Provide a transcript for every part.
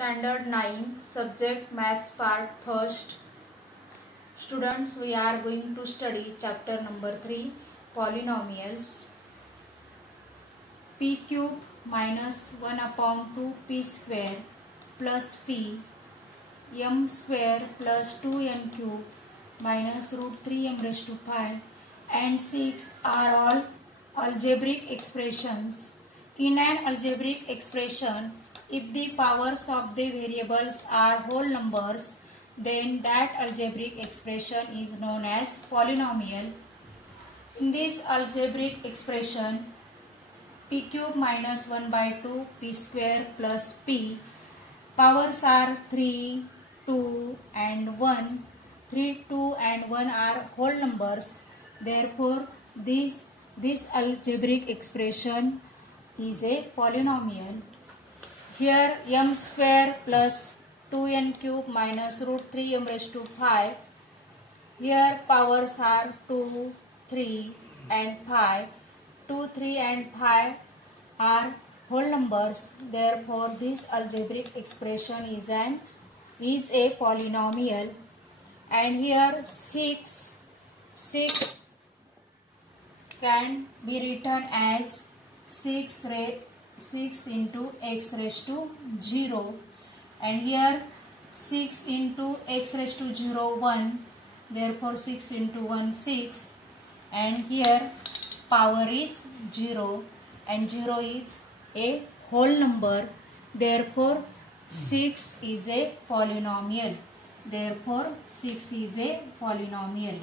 Standard 9, Subject Maths Part 1st. Students, we are going to study chapter number 3, Polynomials. P cube minus 1 upon 2 p square plus p m square plus 2m cube minus root 3m raised to 5 and 6 are all algebraic expressions. In an algebraic expression, if the powers of the variables are whole numbers, then that algebraic expression is known as polynomial. In this algebraic expression, p cube minus 1 by 2 p square plus p, powers are 3, 2 and 1. 3, 2 and 1 are whole numbers. Therefore, this algebraic expression is a polynomial. Here m square plus 2n cube minus root 3m raised to 5. Here powers are 2, 3 and 5. 2, 3 and 5 are whole numbers. Therefore, this algebraic expression is a polynomial. And here 6 can be written as 6 into x raised to 0, and here 6 into x raised to 0 1, therefore 6 into 1 6, and here power is 0 and 0 is a whole number, therefore 6 is a polynomial. Therefore 6 is a polynomial.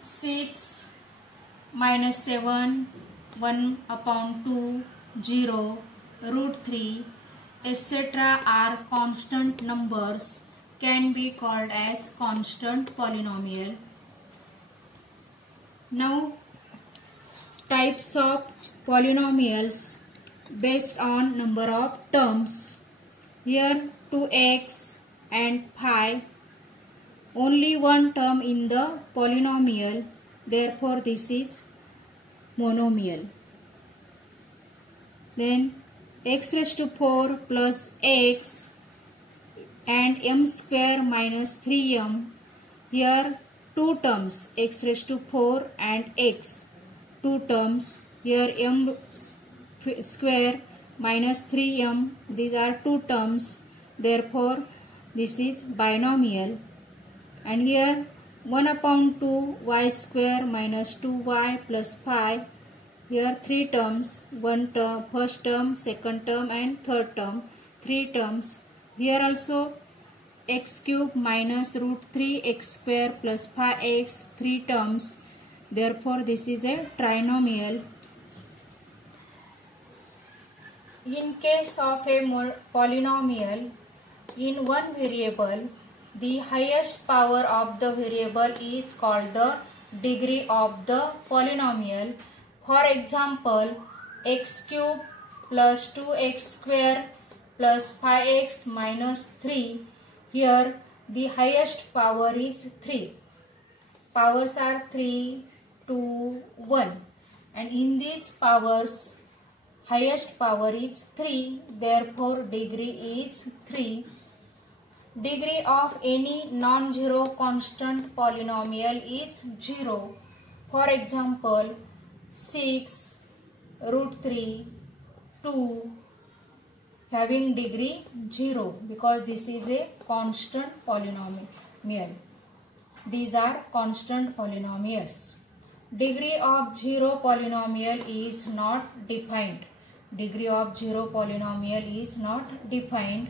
Six minus 7, 1 upon 2, 0, root 3, etc. are constant numbers, can be called as constant polynomial. Now, types of polynomials based on number of terms. Here 2x and 5. Only one term in the polynomial, therefore this is monomial. Then x raised to 4 plus x and m square minus 3m. Here two terms, x raised to 4 and x. Two terms, here m square minus 3m. These are two terms, therefore this is binomial. And here 1 upon 2 y square minus 2y plus 5. Here three terms, one term, first term, second term and third term. Three terms. Here also x cube minus root 3x square plus 5x. Three terms. Therefore this is a trinomial. In case of a polynomial, in one variable, the highest power of the variable is called the degree of the polynomial. For example, x cube plus 2x square plus 5x minus 3. Here the highest power is 3. Powers are 3, 2, 1. And in these powers, highest power is 3. Therefore, degree is 3. Degree of any non-zero constant polynomial is 0. For example, 6, root 3, 2 having degree 0 because this is a constant polynomial. These are constant polynomials. Degree of 0 polynomial is not defined. Degree of 0 polynomial is not defined.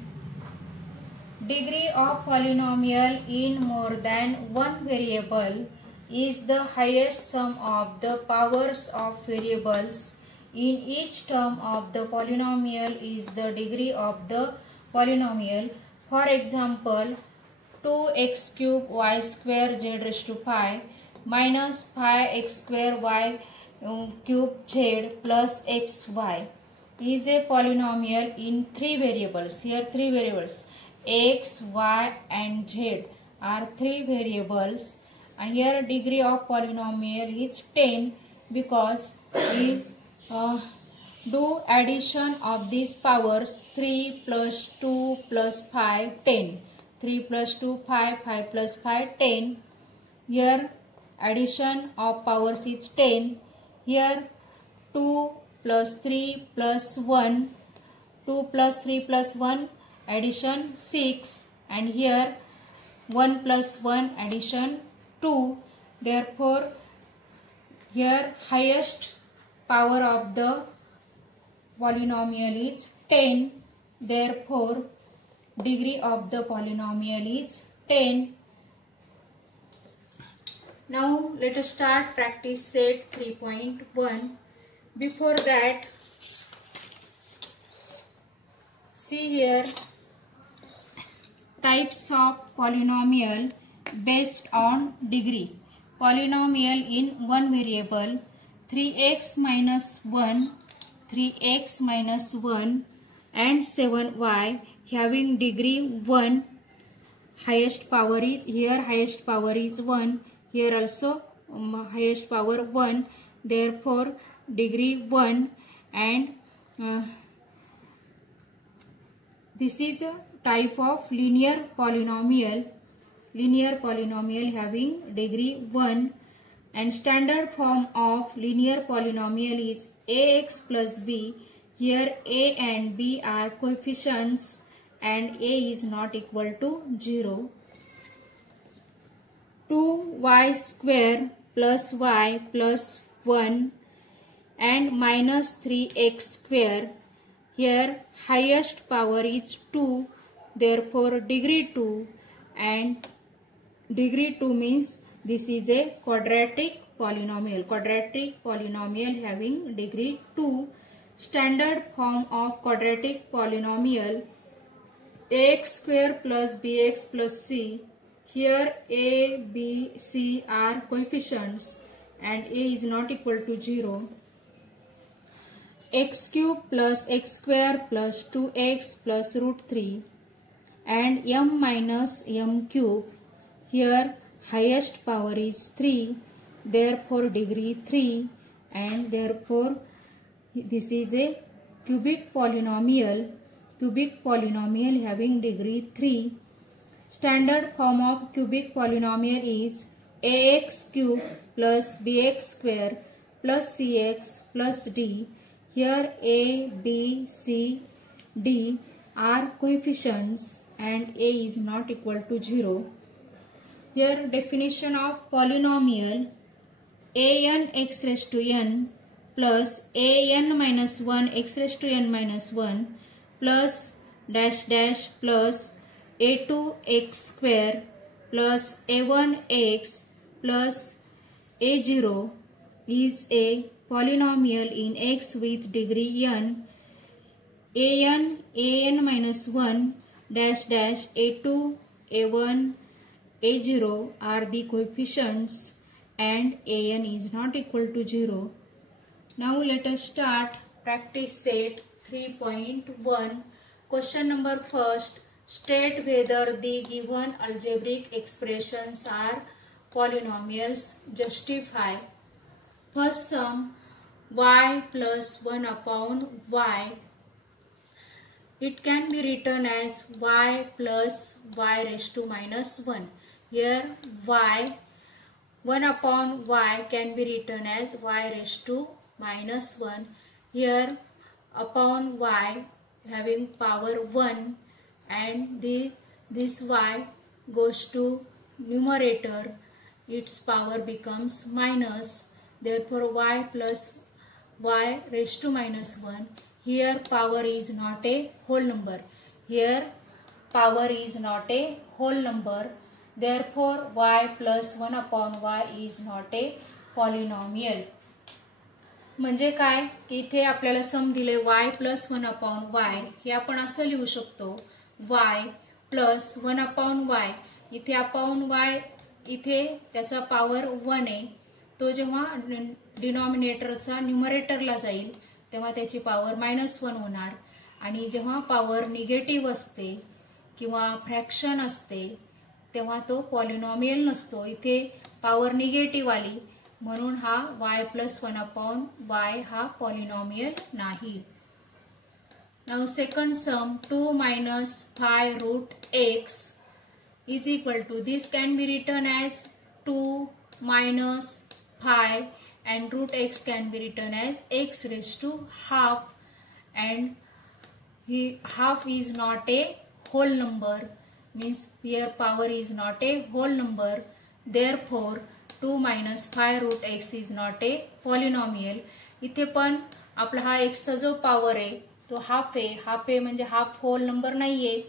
Degree of polynomial in more than one variable is the highest sum of the powers of variables in each term of the polynomial is the degree of the polynomial. For example, 2x cube y square z raised to 5 minus 5x square y cube z plus xy is a polynomial in three variables. Here three variables, x, y and z are three variables, and here degree of polynomial is 10. because we do addition of these powers 3 plus 2 plus 5 10. 3 plus 2 5, 5 plus 5 10. Here addition of powers is 10. Here 2 plus 3 plus 1. 2 plus 3 plus 1 addition 6, and here 1 plus 1 addition 2. Therefore here highest power of the polynomial is 10. Therefore degree of the polynomial is 10. Now let us start practice set 3.1. Before that, see here types of polynomial based on degree. Polynomial in one variable 3x minus 1, 3x minus 1 and 7y having degree 1. Highest power is here, highest power is 1. Here also highest power 1. Therefore degree 1, and this is a type of linear polynomial. Linear polynomial having degree 1, and standard form of linear polynomial is ax plus b. Here a and b are coefficients and a is not equal to 0. 2y square plus y plus 1 and minus 3x square. Here highest power is 2, therefore degree 2, and degree 2 means this is a quadratic polynomial. Quadratic polynomial having degree 2. Standard form of quadratic polynomial ax square plus bx plus c. Here a, b, c are coefficients and a is not equal to 0. X cube plus x square plus 2x plus root 3 and m minus m cube. Here highest power is 3, therefore degree 3, and therefore this is a cubic polynomial. Cubic polynomial having degree 3. Standard form of cubic polynomial is ax cube plus bx square plus cx plus d. Here a, b, c, d are coefficients and a is not equal to 0. Here definition of polynomial: an x raised to n plus an minus 1 x raised to n minus 1 plus dash dash plus a2 x square plus a1 x plus a0 is a polynomial in x with degree n. an minus 1 dash dash a2 a1 a0 are the coefficients and an is not equal to 0. Now let us start practice set 3.1. Question number first. State whether the given algebraic expressions are polynomials. Justify. First sum, y plus 1 upon y. It can be written as y plus y raised to minus 1. Here y 1 upon y can be written as y raised to minus 1. Here upon y having power 1, and this y goes to numerator, its power becomes minus. Therefore y plus y raised to minus 1. Here power is not a whole number. Here power is not a whole number. Therefore y plus 1 upon y is not a polynomial. म्हणजे काय की इथे आपल्याला सम दिले y plus 1 upon y. हे आपण असं लिहू शकतो y plus 1 upon y. इथे upon y इथे त्याचा पॉवर 1 आहे. तो जेव्हा डिनॉमिनेटरचा न्यूमरेटरला जाईल तेव्हा त्याची पॉवर -1 होणार, आणि जेव्हा पॉवर निगेटिव्ह असते किंवा फ्रॅक्शन असते तेव्हा तो पॉलिनॉमियल नसतो. इथे पॉवर निगेटिव्ह आली म्हणून हा y+1/y हा पॉलिनॉमियल नाही. Now second sum 2 minus 5 root x is equal to, this can be written as 2 minus 5 and root x can be written as x raised to half, and half is not a whole number, means here power is not a whole number, therefore 2 minus 5 root x is not a polynomial. इथे पण आपला हा x चा जो power आहे तो half आहे. Half आहे म्हणजे हाफ होल नंबर नाहीये,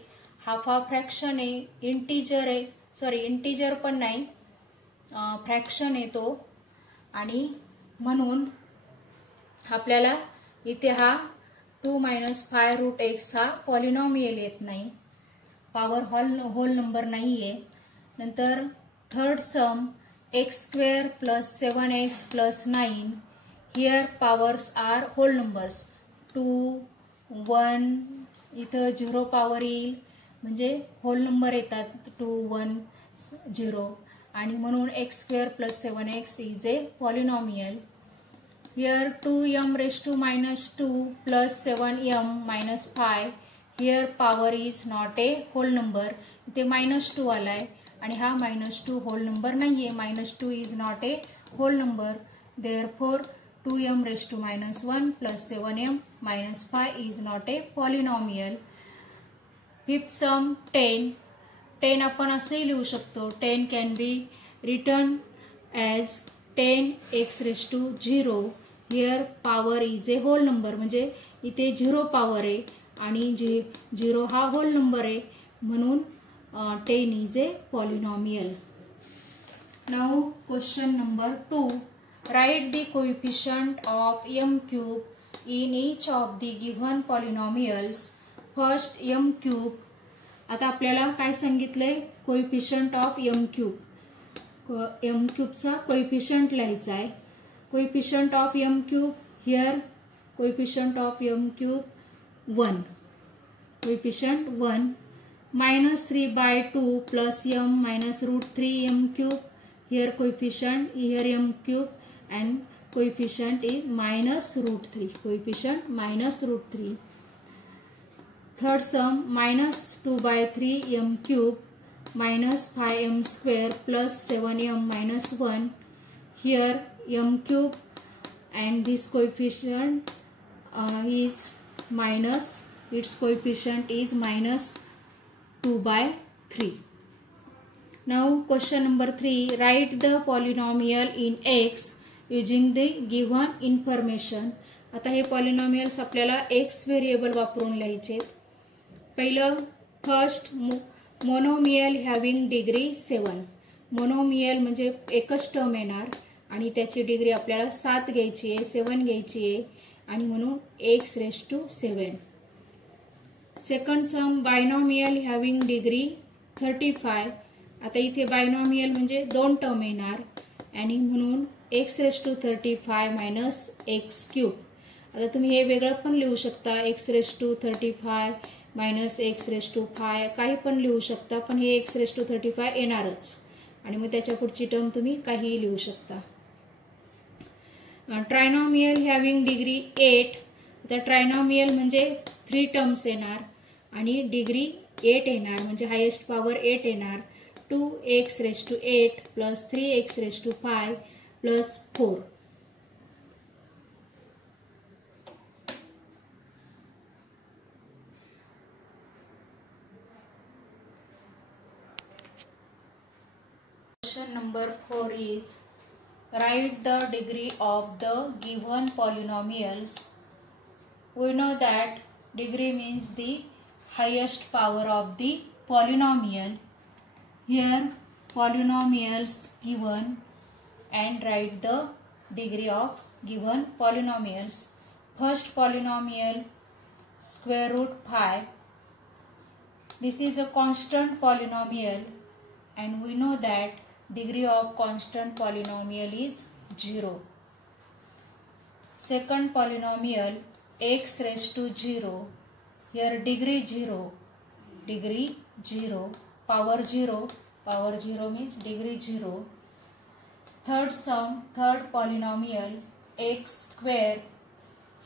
हाफ हा फ्रॅक्शन आहे, इंटीजर आहे, सॉरी इंटीजर पण नाही, फ्रॅक्शन आहे तो, आणि म्हणून आपल्याला इथे हा 2 minus 5 root x हा पॉलिनॉमियल येत नाही, पॉवर होल नंबर नाहीये. नंतर third some x² plus 7x plus 9, here powers are whole numbers, 2 1 इथं 0 पॉवर येईल म्हणजे होल नंबर येतात 2 1 0, आणि म्हणून x² plus 7x is a polynomial. Here 2m raised to -2 plus 7m minus 5, here power is not a whole number, इथे -2 आलाय आणि हा -2 होल नंबर नाहीये, -2 is not a whole number, therefore 2m raised to -1 plus 7m minus 5 is not a polynomial. Fifth sum 10 आपण असेही लिहू शकतो, 10 can be written as 10x raised to 0, here power is a whole number, म्हणजे इथे 0 power आहे आणि 0 हा whole number आहे, म्हणून 10 is a polynomial. Now question number 2, write the coefficient of m cube in each of the given polynomials. First m cube, आता आपल्याला काय सांगितलंय, coefficient of m cube, m cube चा कोएफिशियंट लिहायचा आहे. Coefficient of m cube, here coefficient of m cube 1, coefficient 1, -3/2 plus m minus √3m cube, here coefficient, here m cube, and coefficient is -√3, coefficient -√3. Third sum -2/3m cube minus 5m² plus 7m minus 1, here m cube and this coefficient is minus, its coefficient is -2/3. Now question number 3, write the polynomial in x using the given information. आता हे polynomials आपल्याला x variable वापरून लिहायचे. पहिलं first monomial having degree 7, monomial म्हणजे एकच term येणार आणि त्याची डिग्री आपल्याला 7 घ्यायची आहे, 7 घ्यायची आहे, आणि म्हणून x raised to 7. Second some binomial having degree 35, आता इथे बायनॉमियल म्हणजे 2 टर्म येणार आणि म्हणून x raised to 35 minus x³. आता तुम्ही हे वेगळं पण लिहू शकता, x raised to 35 minus x raised to 5 काही पण लिहू शकता, पण हे x raised to 35 येणारच आणि मग त्याच्या पुढची टर्म तुम्ही काहीही लिहू शकता. ट्रायनॉमियल हॅव्हिंग डिग्री 8, आता ट्रायनॉमियल म्हणजे 3 टर्म्स येणार आणि डिग्री 8 येणार म्हणजे हायेस्ट पॉवर 8 येणार. 2x raised to 8 plus 3x raised to 5 plus 4. Question number 4 is, write the degree of the given polynomials. We know that degree means the highest power of the polynomial. Here polynomials given and write the degree of given polynomials. First polynomial square root 5. This is a constant polynomial and we know that degree of constant polynomial is 0. Second polynomial x raised to 0. Here degree 0, degree 0, power 0, power 0 means degree 0. third polynomial x square,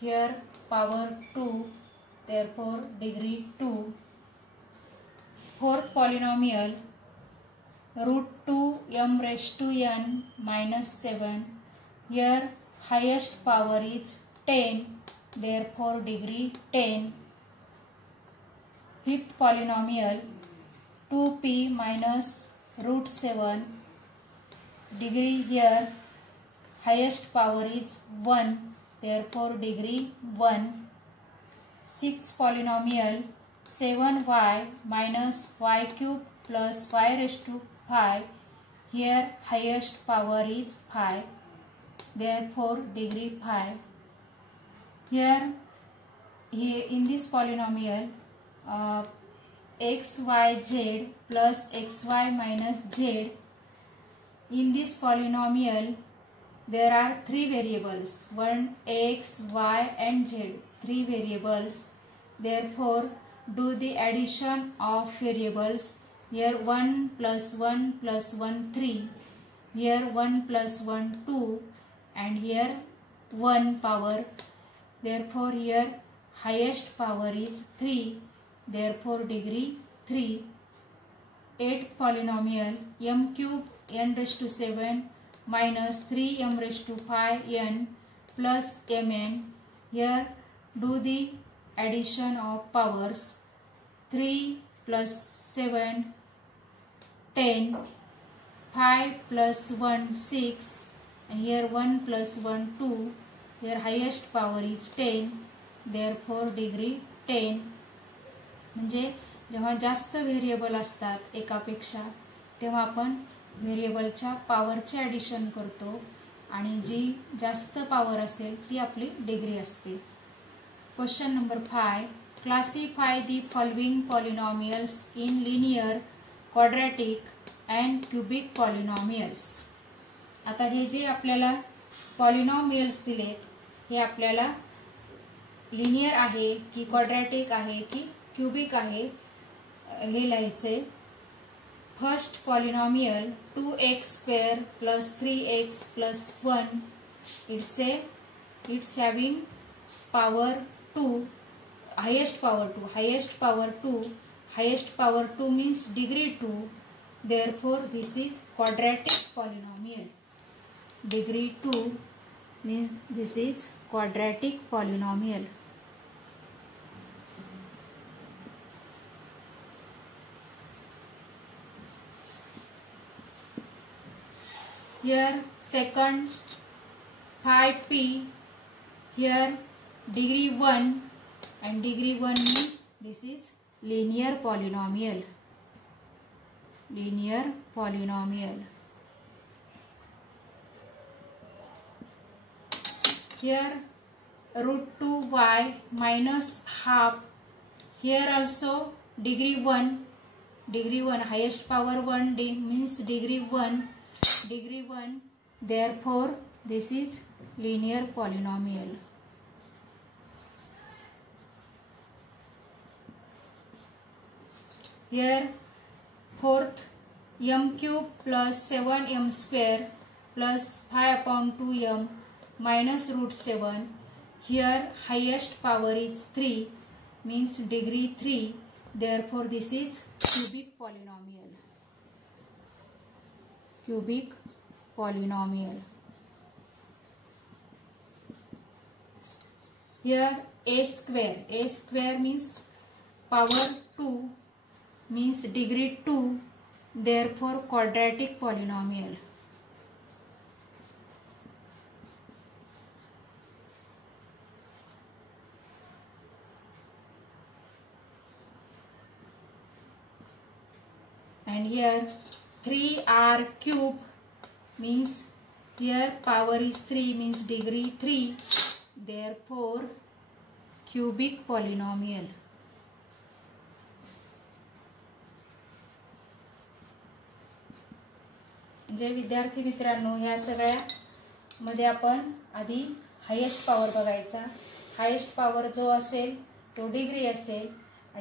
here power 2, therefore degree 2. Fourth polynomial root 2 m raised to n minus 7, here highest power is 10, therefore degree 10. Fifth polynomial 2p minus root 7, degree here highest power is 1, therefore degree 1. Sixth polynomial 7y minus y cube plus y raised to 5, here highest power is 5, therefore degree 5. Here in this polynomial xyz plus xy minus z, in this polynomial there are three variables, one x, y and z, three variables. Therefore do the addition of variables. Here 1 plus 1 plus 1 3, here 1 plus 1 2, and here 1 power. Therefore here highest power is 3, therefore degree 3. Eighth polynomial m cube n raised to 7 minus 3m raised to 5n plus mn. Here do the addition of powers. 3 plus 7 10, 5 plus 1 6, and here 1 plus 1 2. Here highest power is 10, therefore degree 10. म्हणजे जेव्हा जास्त variable असतात एकापेक्षा तेव्हा आपण व्हेरिएबलच्या पॉवरचे addition करतो आणि जी जास्त पॉवर असेल ती आपली डिग्री असते. Question number 5. Classify the following polynomials in linear, quadratic and cubic polynomials. आता हे जे आपल्याला पॉलिनॉमियल्स दिलेत हे आपल्याला लिनियर आहे की क्वाड्रॅटिक आहे की क्यूबिक आहे हे लिहायचे. First polynomial 2x² plus 3x plus 1, it's having power 2, highest power 2, highest power 2 means degree 2, therefore this is quadratic polynomial. Degree 2 means this is quadratic polynomial. Here second 5p, here degree 1, and degree 1 means this is linear polynomial. Linear polynomial. Here root 2y minus half, here also degree 1, highest power 1 means degree 1, therefore this is linear polynomial. Here fourth m cube plus 7m square plus 5/2m minus root 7, here highest power is 3 means degree 3, therefore this is cubic polynomial. Cubic polynomial. Here a square means power 2 means degree 2, therefore quadratic polynomial. And here 3r cube means here power is 3 means degree 3, therefore cubic polynomial. जे विद्यार्थी मित्रांनो ह्या सगळ्या मध्ये आपण आधी highest power बघायचा. Highest power जो असेल तो डिग्री असेल,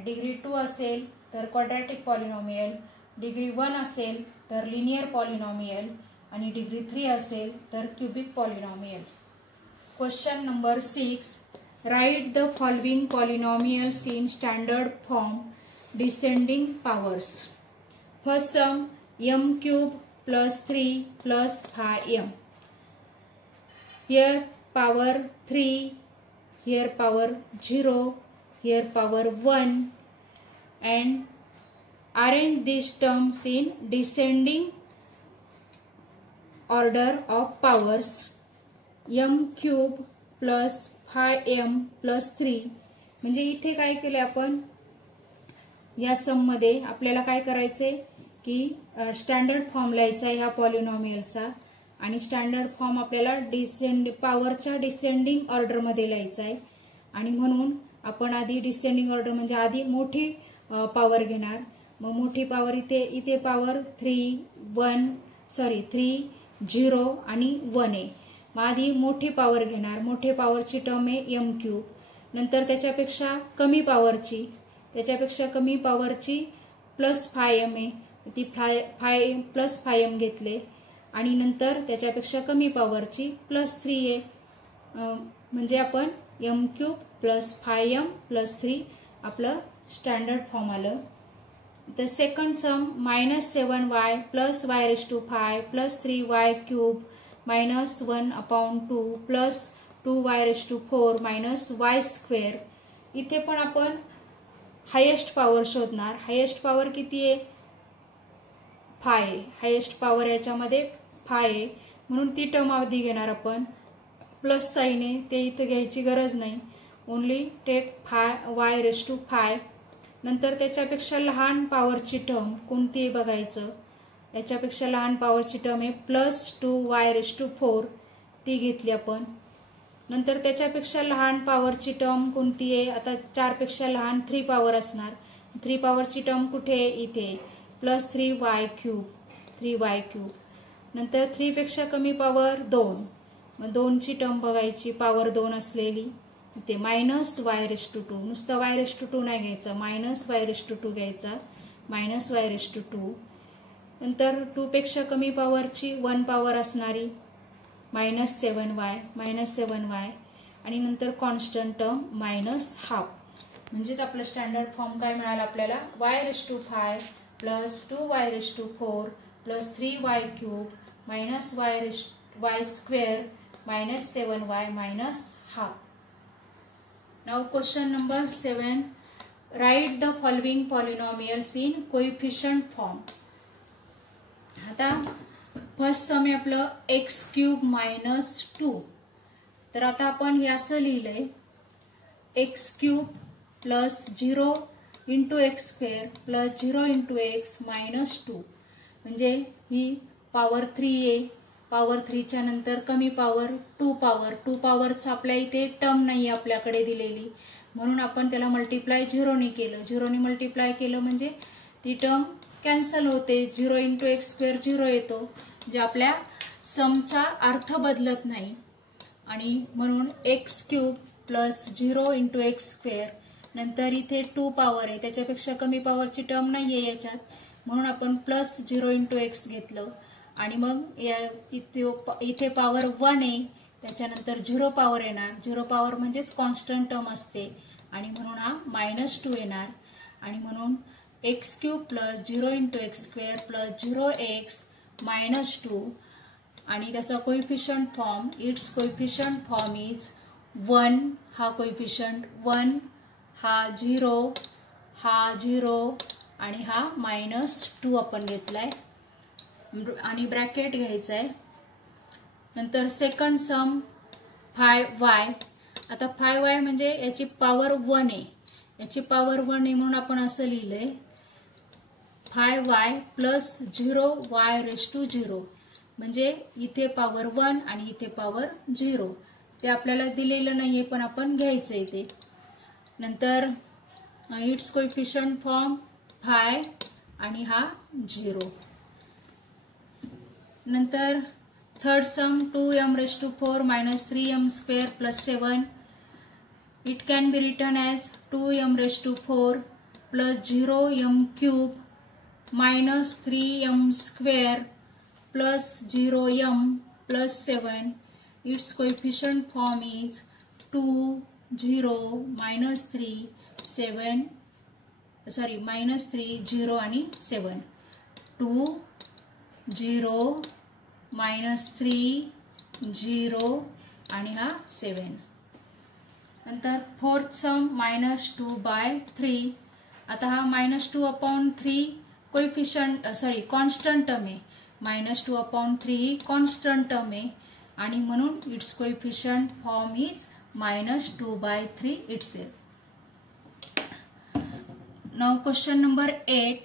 डिग्री 2 असेल तर क्वाड्रॅटिक पॉलिनॉमियल, डिग्री 1 असेल तर लिनियर पॉलिनॉमियल, आणि डिग्री 3 असेल तर cubic polynomial. Question number 6. Write the following polynomials in standard form descending powers. First sum m cube plus 3 plus 5m. Here power 3, here power 0, here power 1, and arrange these terms in descending order of powers. m cube plus 5m plus 3. म्हणजे इथे काय केले आपण, या सम मध्ये आपल्याला काय करायचंय की स्टँडर्ड फॉर्म लिहायचा आहे ह्या पॉलिनॉमियलचा, आणि स्टँडर्ड फॉर्म आपल्याला पॉवरच्या डिसेंडिंग ऑर्डरमध्ये लिहायचा आहे. आणि म्हणून आपण आधी डिसेंडिंग ऑर्डर म्हणजे आधी मोठी पॉवर घेणार. मग मोठी पॉवर इथे पॉवर 3 0 आणि 1 आहे. मग आधी मोठी पॉवर घेणार. मोठे पॉवरची टर्म आहे m क्यूब. नंतर त्याच्यापेक्षा कमी पॉवरची प्लस 5m आहे, ती 5 प्लस 5m घेतले. आणि नंतर त्याच्यापेक्षा कमी पॉवरची प्लस 3 आहे. म्हणजे आपण m cube plus 5m plus 3 आपलं स्टँडर्ड फॉर्म आलं. तर सेकंड सम -7y plus y⁵ plus 3y cube minus 1/2 plus 2y⁴ minus y². इथे पण आपण हायेस्ट पॉवर शोधणार. हायेस्ट पॉवर किती आहे, 5 आहे. हायेस्ट पॉवर याच्यामध्ये 5 आहे, म्हणून ती टर्म आधी घेणार आपण. प्लस साइन आहे ते इथे घ्यायची गरज नाही. Only take y⁵. नंतर त्याच्यापेक्षा लहान पॉवरची टर्म कोणती बघायचं. याच्यापेक्षा लहान पॉवरची टर्म आहे प्लस 2y⁴, ती घेतली आपण. नंतर त्याच्यापेक्षा लहान पॉवरची टर्म कोणती आहे, आता 4 पेक्षा लहान 3 पॉवर असणार. 3 पॉवरची टर्म कुठे आहे, इथे प्लस 3y⁵. नंतर 3 पेक्षा कमी पॉवर 2, मग 2ची टर्म बघायची पॉवर 2 असलेली. इथे मायनस y⁵. नुसतं y⁵ नाही घ्यायचं, मायनस y⁵ घ्यायचा, मायनस y⁵. नंतर 2 पेक्षा कमी पॉवरची 1 पॉवर असणारी -7y. आणि नंतर कॉन्स्टंट टर्म -½ म्हणजेच आपलं स्टँडर्ड फॉर्म काय मिळाला आपल्याला, y⁵ plus 2y⁴ plus 3y³ minus y² minus 7y -½ Now question number 7. Write the following polynomials in coefficient form. आता फर्स्ट सम आहे आपलं x³ - 2. तर आता आपण हे असं लिहिलंय x³ plus 0 × x² plus 0 × x -2. म्हणजे ही पॉवर 3 आहे. पॉवर 3च्या नंतर कमी पॉवर 2 पॉवरचा आपल्या इथे टर्म नाही आपल्याकडे दिलेली, म्हणून आपण त्याला मल्टिप्लाय 0ने केलं. 0ने मल्टिप्लाय केलं म्हणजे ती टर्म कॅन्सल होते. 0 × x² 0 येतो, जे आपल्या समचा अर्थ बदलत नाही. आणि म्हणून x³ प्लस 0 × x². नंतर इथे 2 पॉवर आहे, त्याच्यापेक्षा कमी पॉवरची टर्म नाहीये याच्यात, म्हणून आपण प्लस 0 × x घेतलं. आणि मग इथे पॉवर 1 आहे, त्याच्यानंतर 0 पॉवर येणार. 0 पॉवर म्हणजेच कॉन्स्टंट टर्म असते, आणि म्हणून हा -2 येणार. आणि म्हणून x³ plus 0 × x² plus 0x -2. आणि त्याचा coefficient form, it's coefficient form is 1. हा कोएफिशियंट 1, हा 0, हा 0 आणि हा -2 आपण घेतलाय आणि ब्रॅकेट घ्यायचा आहे. नंतर सेकंड सम 5y. आता 5y म्हणजे याची पॉवर 1 आहे, याची पॉवर 1 आहे म्हणून आपण असं लिहिलंय 5y प्लस 0y⁵. म्हणजे इथे पॉवर 1 आणि इथे पॉवर 0. ते आपल्याला दिलेलं नाहीये पण आपण घ्यायचंय ते. नंतर इट्स कोएफिशियंट फॉर्म 5 आणि हा 0. नंतर third some 2m⁴ - 3m² + 7. It can be written as 2m⁴ + 0m³ - 3m² plus 0m plus 7. Its coefficient form is 2, 0, minus 3, 7. Sorry, minus 3, 0 आणि 7. 2, 0, minus 3, 0 आणि हा 7. नंतर फोर्थ सम -2/3. आता हा -2/3 कोएफिशिएंट कॉन्स्टंट टर्म आहे. -2/3 ही कॉन्स्टंट टर्म आहे आणि म्हणून it's coefficient form is -2/3 itself. Now question number 8.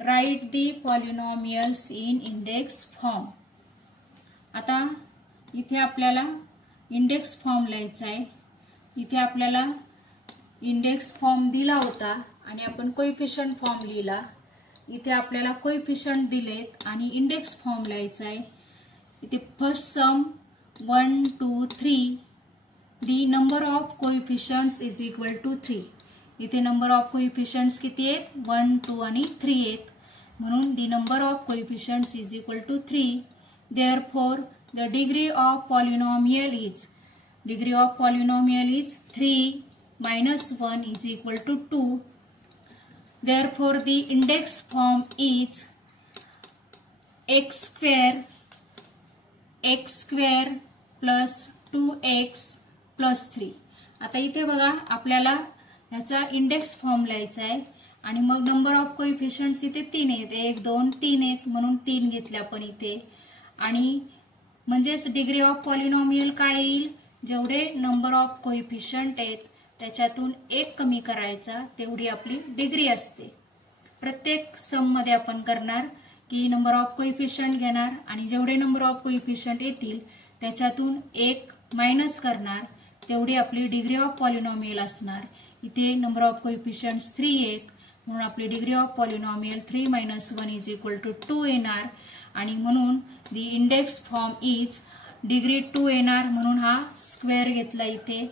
Write the polynomials in index form. आता इथे आपल्याला इंडेक्स फॉर्म लिहायचा आहे. इथे आपल्याला इंडेक्स फॉर्म दिला होता आणि आपण कोएफिशिएंट फॉर्म लिहिला. इथे आपल्याला कोएफिशिएंट दिलेत आणि इंडेक्स फॉर्म लिहायचा आहे. इथे first sum 1, 2, 3. The number of coefficients is equal to 3. इथे नंबर ऑफ कोएफिशिएंट्स किती आहेत? 1, 2 आणि 3 आहेत. म्हणून the number of coefficients is equal to 3. Therefore, the degree of polynomial is 3 minus 1 is equal to 2. Therefore, the index form is x square plus 2x plus 3. आता इथे बघा आपल्याला ह्याचा इंडेक्स फॉर्म लिहायचा आहे आणि मग नंबर ऑफ कोएफिशिएंट्स इथे 3 आहेत. 1, 2, 3 आहेत म्हणून 3 घेतले आपण इथे. आणि म्हणजेच डिग्री ऑफ पॉलिनॉमियल काय येईल? जेवढे नंबर ऑफ कोएफिशिएंट आहेत त्याच्यातून एक कमी करायचा तेवढी आपली डिग्री असते. प्रत्येक सम मध्ये आपण करणार की नंबर ऑफ कोएफिशिएंट घेणार आणि जेवढे नंबर ऑफ कोएफिशिएंट येतील त्याच्यातून एक मायनस करणार तेवढी आपली डिग्री ऑफ पॉलिनॉमियल असणार. इथे नंबर ऑफ कोएफिशिएंट्स 3 आहेत म्हणून आपली degree of polynomial 3 minus 1 is equal to 2 येणार आणि म्हणून दी इंडेक्स फॉर्म इज डिग्री 2 येणार म्हणून हा स्क्वेअर घेतला इथे.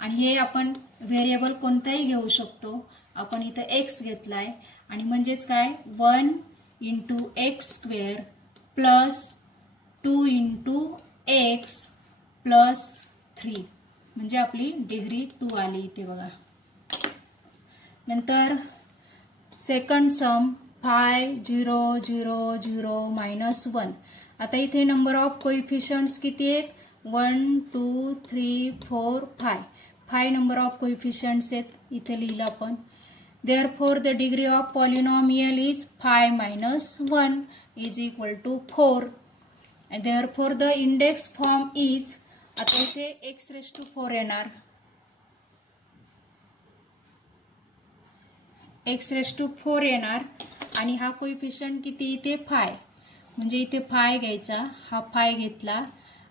आणि हे आपण व्हेरिएबल कोणताही घेऊ शकतो. आपण इथे x घेतलाय आणि म्हणजेच काय 1 into x square plus 2 into x plus 3 म्हणजे आपली डिग्री 2 आली इथे बघा. नंतर सेकंड सम 5, 0, 0, 0, -1. आता इथे नंबर ऑफ कोएफिशिएंट्स किती आहेत? 1, 2, 3, 4, 5. 5 नंबर ऑफ कोएफिशिएंट्स आहेत इथे लिहिलं आपण. Therefore, the degree of polynomial is 5 minus 1 is equal to 4. And therefore, the index form is आता इथे x⁴ येणार. x⁴ येणार आणि हा कोएफिशिएंट किती इथे 5 म्हणजे इथे 5 घ्यायचा. हा 5 घेतला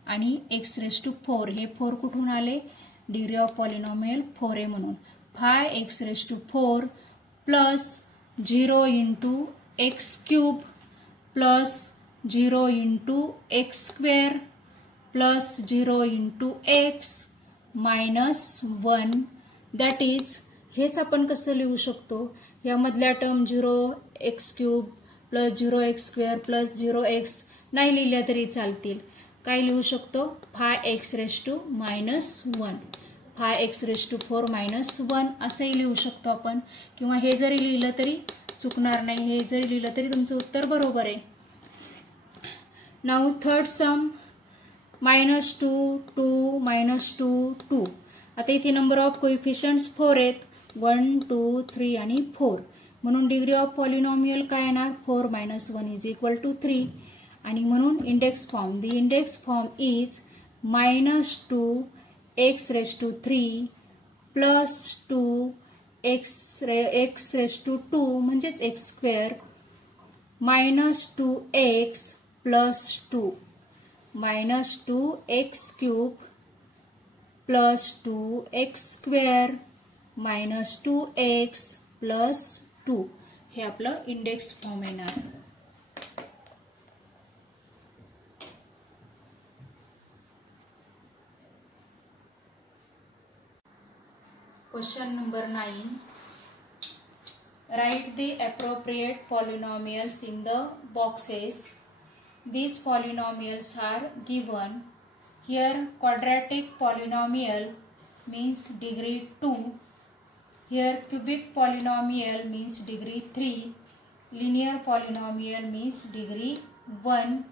आणि x⁴ हे 4 कुठून आले? डिग्री ऑफ पॉलिनॉमियल 4 आहे म्हणून 5x⁴ plus 0 into x³ plus 0 into x² plus 0 into x minus 1 that is. हेच आपण कसं लिहू शकतो? यामधल्या term 0x³ plus 0x² plus 0x नाही लिहिल्या तरी चालतील. काय लिहू शकतो? 5x⁻⁻1 5x⁴ -1 असंही लिहू शकतो आपण. किंवा हे जरी लिहिलं तरी चुकणार नाही. हे जरी लिहिलं तरी तुमचं उत्तर बरोबर आहे. नाउ थर्ड सम -2, 2, -2, 2. आता इथे नंबर ऑफ कोएफिशिएंट्स 4 आहेत. 1, 2, 3 आणि 4 म्हणून डिग्री ऑफ पॉलिनॉमियल काय येणार? 4 minus 1 is equal to 3 आणि म्हणून index form the index form is -2x⁻³ plus 2x⁻² म्हणजेच x² -2x plus 2 -2x³ plus 2x² -2x plus 2 हे आपलं इंडेक्स फॉर्म येणार. Question number 9. Write the appropriate polynomials in the boxes these polynomials are given. Here quadratic polynomial means degree 2. Here cubic polynomial means degree 3. Linear polynomial means degree 1.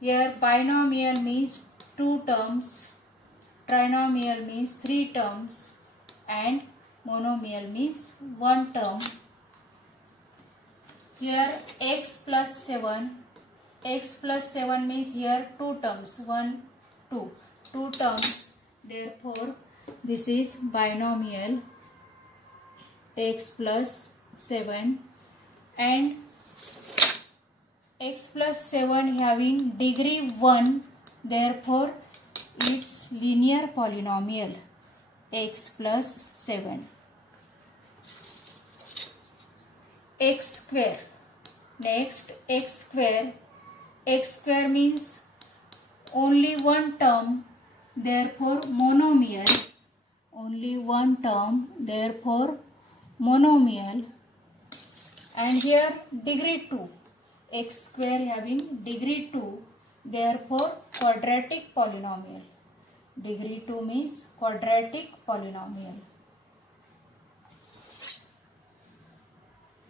Here binomial means 2 terms. Trinomial means 3 terms. And monomial means 1 term. Here x plus 7. X plus 7 means here 2 terms. 1, 2. 2 terms. Therefore, this is binomial x plus 7. And x plus 7 having degree 1. Therefore, it's linear polynomial x plus 7. X square. Next, x square. X square means only 1 term, therefore monomial. Only 1 term, therefore monomial. And here degree 2. X square having degree 2, therefore quadratic polynomial. Degree 2 means quadratic polynomial.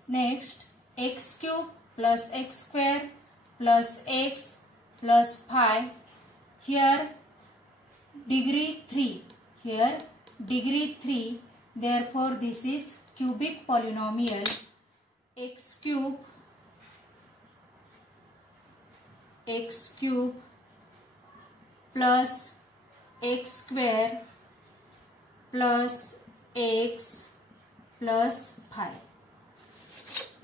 Next, x cube plus x square plus x plus 5. Here degree 3. Here degree 3. Therefore this is cubic polynomial. X cube plus x square plus x plus 5.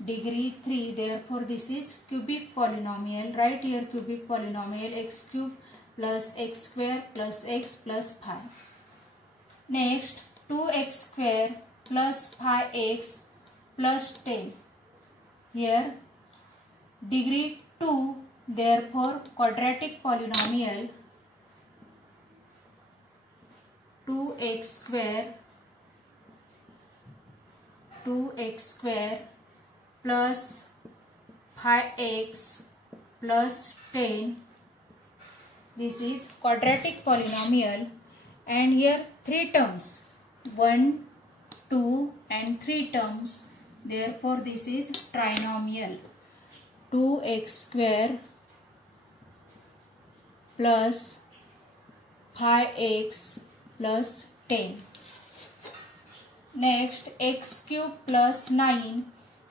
Degree 3, therefore this is cubic polynomial. Write here cubic polynomial x cube plus x square plus x plus 5. Next, 2x square plus 5x plus 10. Here degree 2, therefore quadratic polynomial. 2x square plus 5x plus 10. This is quadratic polynomial. And here 3 terms. 1, 2 and 3 terms. Therefore this is trinomial. 2x square plus 5x plus 10. Next, x cube plus 9.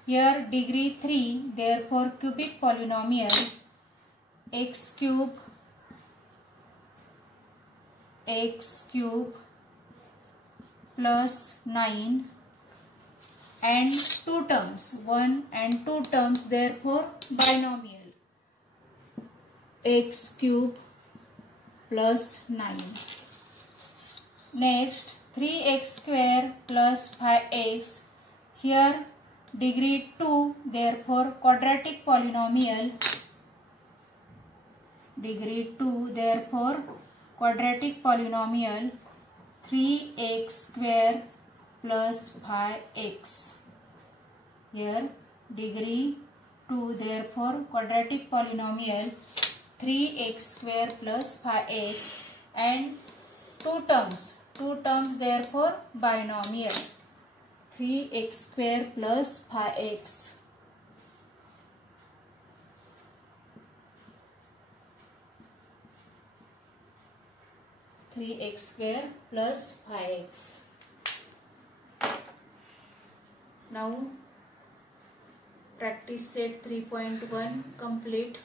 Here degree 3, therefore cubic polynomial. X cube plus 9 and 2 terms, 1 and 2 terms, therefore binomial. X cube plus 9. Next, 3x square plus 5x. Here degree 2, therefore quadratic polynomial. Degree 2, therefore quadratic polynomial. 3x square plus 5x. Here degree 2, therefore quadratic polynomial. 3x square plus 5x and 2 terms, therefore binomial. 3x square plus 5x. (3x square plus 5x). Now practice set 3.1 complete.